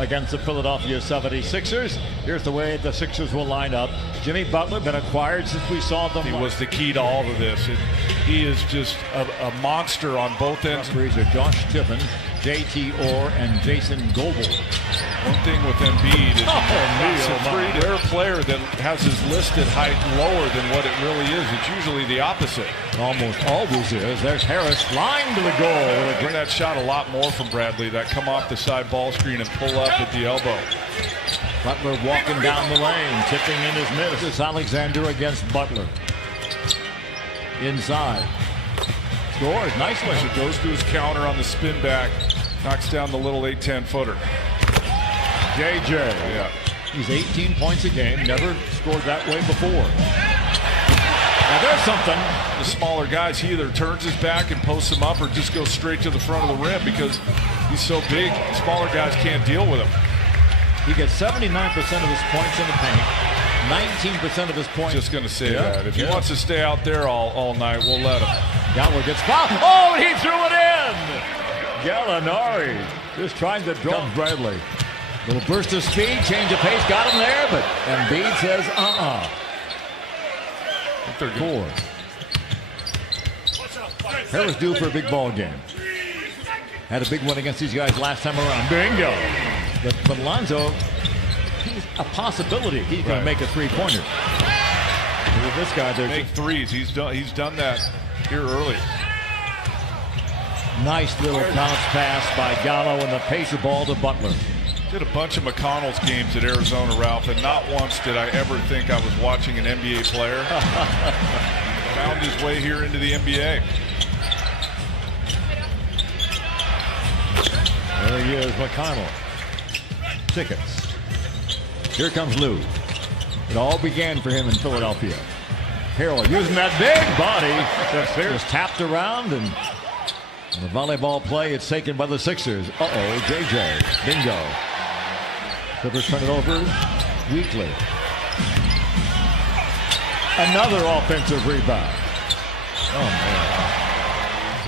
against the Philadelphia 76ers. Here's the way the Sixers will line up. Jimmy Butler been acquired since we saw them. He was the key to all of this. He is just a monster on both ends. Referees are Josh Tippin, J.T. Orr, and Jason Goebel. One thing with Embiid is he's a rare player that has his listed height lower than what it really is. It's usually the opposite. Almost always is. There's Harris flying to the goal. I bring that shot a lot more from Bradley. That come off the side ball screen and pull up at the elbow. Butler walking down the lane, tipping in his miss. It's Alexander against Butler. Inside. Scores nicely. So goes to his counter on the spin back. Knocks down the little 8-10 footer. JJ. Yeah. He's 18 points a game. Never scored that way before. Now there's something. The smaller guys, he either turns his back and posts him up or just goes straight to the front of the rim because he's so big. Smaller guys can't deal with him. He gets 79% of his points in the paint. 19% of his points. Just going to say that. If he wants to stay out there all night, we'll let him. Gallo gets fouled. Oh, he threw it in! Gallinari just trying to draw Bradley. Little burst of speed, change of pace, got him there, but Embiid says, They're four. Harris due for a big ball game. Had a big one against these guys last time around. Bingo! But Lonzo, he's a possibility. He's going to make a three-pointer. With this guy, there's make threes. He's done that here early. Nice little bounce pass by Gallo and the pacer ball to Butler. Did a bunch of McConnell's games at Arizona, Ralph, and not once did I ever think I was watching an NBA player. Found his way here into the NBA. There he is, McConnell. Tickets. Here comes Lou. It all began for him in Philadelphia. Harrell using that big body. Just tapped around, and the volleyball play, it's taken by the Sixers. JJ. Bingo. Clippers turn it over weakly. Another offensive rebound. Oh,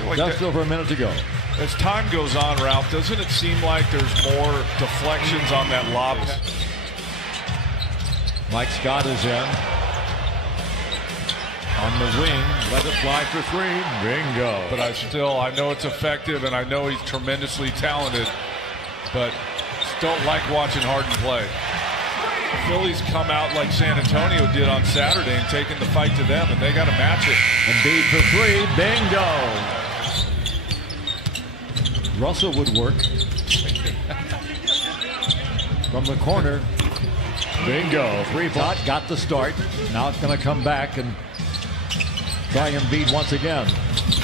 man. Just over a minute to go. As time goes on, Ralph, doesn't it seem like there's more deflections on that lob? Mike Scott is in. On the wing, let it fly for three. Bingo. But I know it's effective, and I know he's tremendously talented, but don't like watching Harden play. Phillies come out like San Antonio did on Saturday and taking the fight to them, and they got to match it. Embiid for three. Bingo. Russell would work. From the corner. Bingo. Three-pot got the start. Now it's going to come back and try Embiid once again.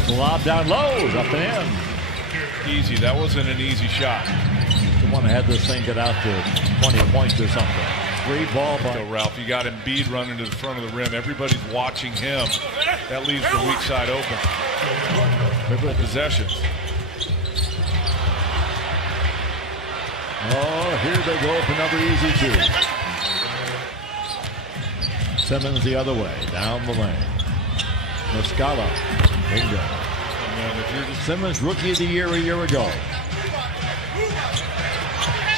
Lob down low. Up and in. Easy. That wasn't an easy shot. The one that had this thing get out to 20 points or something. Three ball by. So, Ralph, you got Embiid running to the front of the rim. Everybody's watching him. That leaves the weak side open. Triple possessions. Oh, here they go for another easy two. Simmons the other way, down the lane. Muscala. Bingo. Simmons, rookie of the year a year ago.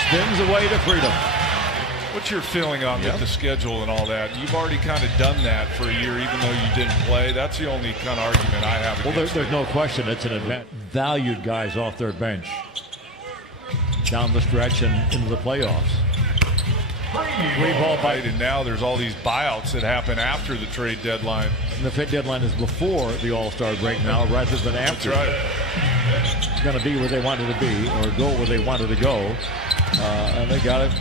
Spins away to freedom. What's your feeling on the schedule and all that? You've already kind of done that for a year, even though you didn't play. That's the only kind of argument I have. Well, there's no question it's an advantage. Valued guys off their bench down the stretch and into the playoffs. Three ball by. And now there's all these buyouts that happen after the trade deadline. And the trade deadline is before the All-Star break now, rather than after. That's right. It's going to be where they wanted to be, or go where they wanted to go, and they got it.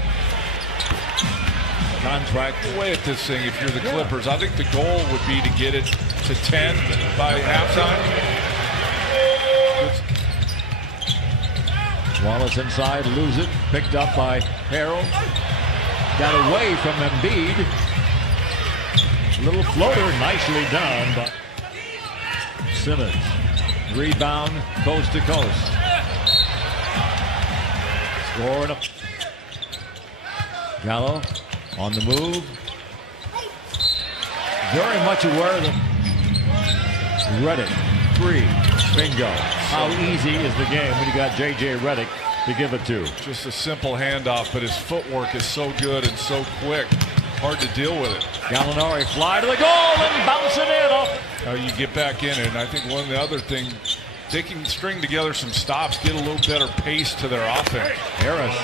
Contract. Away at this thing, if you're the Clippers, I think the goal would be to get it to 10 by halftime. Wallace inside, lose it, picked up by Harrell. Got away from Embiid. A little floater, nicely done by Simmons. Rebound, coast to coast. Scoring up. Gallo on the move. Very much aware of them. Redick, three. Bingo. How easy is the game when you got J.J. Redick to give it to. Just a simple handoff, but his footwork is so good and so quick. Hard to deal with it. Gallinari fly to the goal and bounce it in. Now you get back in it, and I think one of the other things, they can string together some stops, get a little better pace to their offense. Harris.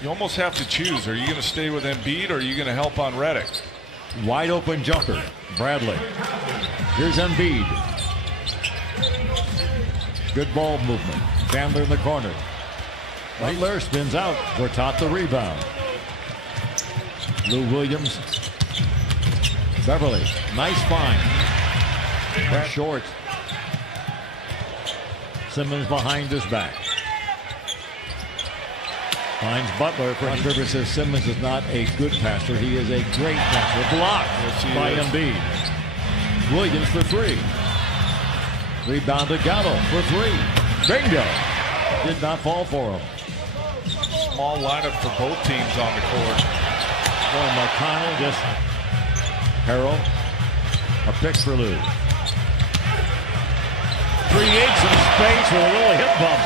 You almost have to choose. Are you going to stay with Embiid or are you going to help on Redick? Wide open jumper. Bradley. Here's Embiid. Good ball movement. Chandler in the corner. Butler spins out. Gortat the rebound. Lou Williams. Beverly. Nice find. That's short. Simmons behind his back. Finds Butler. Frank River says Simmons is not a good passer. He is a great passer. Blocked by Embiid. Williams for three. Rebounded Gallo for three. Bingo. Did not fall for him. Small lineup for both teams on the court. Boy, McConnell just Harrell. A pick for Lou. Creates some space with a little hip bump.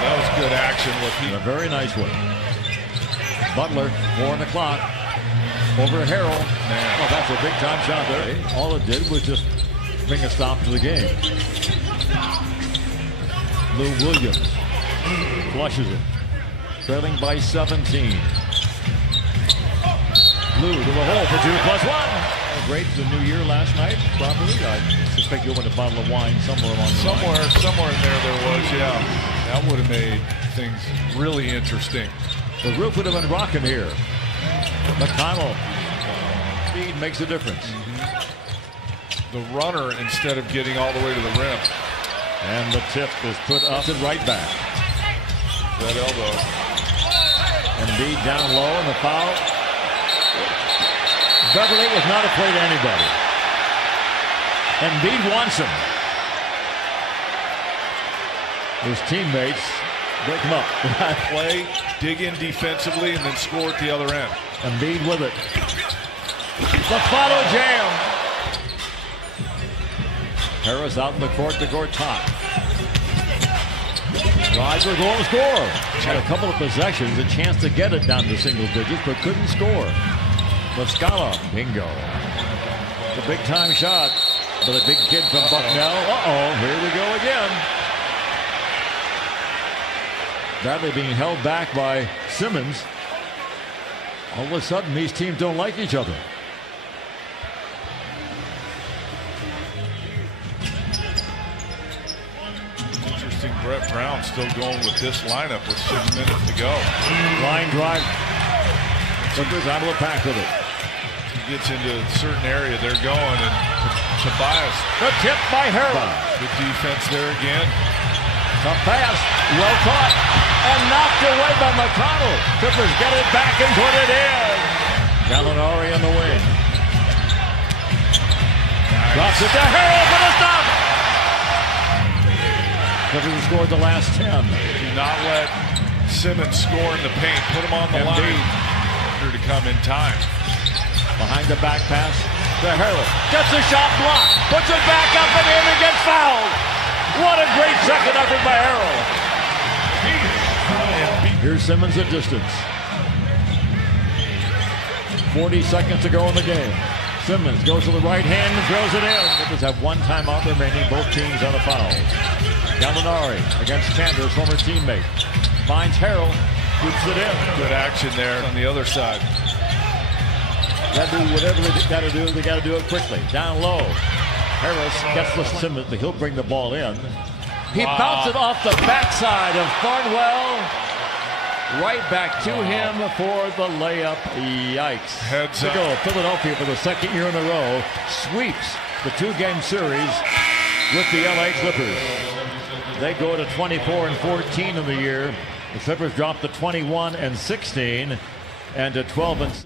That was good action. A very nice one. Butler, 4 on the clock. Over to Harrell. Well, that's a big time shot there. All it did was just bring a stop to the game. Lou Williams flushes it. Trailing by 17. Lou to the hole for 2+1. Great the new year last night, probably. I suspect you opened a bottle of wine somewhere along the line. Somewhere in there was, yeah. That would have made things really interesting. The roof would have been rocking here. McConnell. Speed makes a difference. The runner instead of getting all the way to the rim. And the tip is put up and right back. That elbow. Embiid down low and the foul. Beverly is not afraid of anybody. Embiid wants him. His teammates break him up. Play, dig in defensively, and then score at the other end. Embiid with it. The follow jam. Harris out in the court to Gortat. Roger going to score. Had a couple of possessions, a chance to get it down to single digits, but couldn't score. Muscala, bingo. The big time shot, but a big kid from Bucknell. Uh-oh, here we go again. Bradley being held back by Simmons. All of a sudden, these teams don't like each other. Interesting, Brett Brown still going with this lineup with 6 minutes to go. Line drive. Clippers out of the pack with it. He gets into a certain area, they're going, and Tobias. The tip by Harrell. Good defense there again. Tough pass, well caught, and knocked away by McConnell. Clippers get it back and put it in. Gallinari in the wing. Nice. Drops it to Harrell for the stop. Clippers have scored the last 10. Do not let Simmons score in the paint. Put him on the line. To come in time. Behind the back pass to Harrell. Gets the shot blocked. Puts it back up and in and gets fouled. What a great second effort by Harrell. Here's Simmons at distance. 40 seconds to go in the game. Simmons goes to the right hand and throws it in. Clippers have one timeout remaining. Both teams on a foul. Gallinari against Chandler's former teammate. Finds Harrell. Puts it in. Good action there on the other side. Got to do whatever they got to do. They got to do it quickly. Down low. Harris gets the Simmons, but he'll bring the ball in. He bounced it off the backside of Thornwell. Right back to him for the layup. Yikes. Heads up. To go. Philadelphia for the second year in a row sweeps the two-game series with the LA Clippers. They go to 24-14 in the year. The Clippers dropped to 21-16 and to 12-6.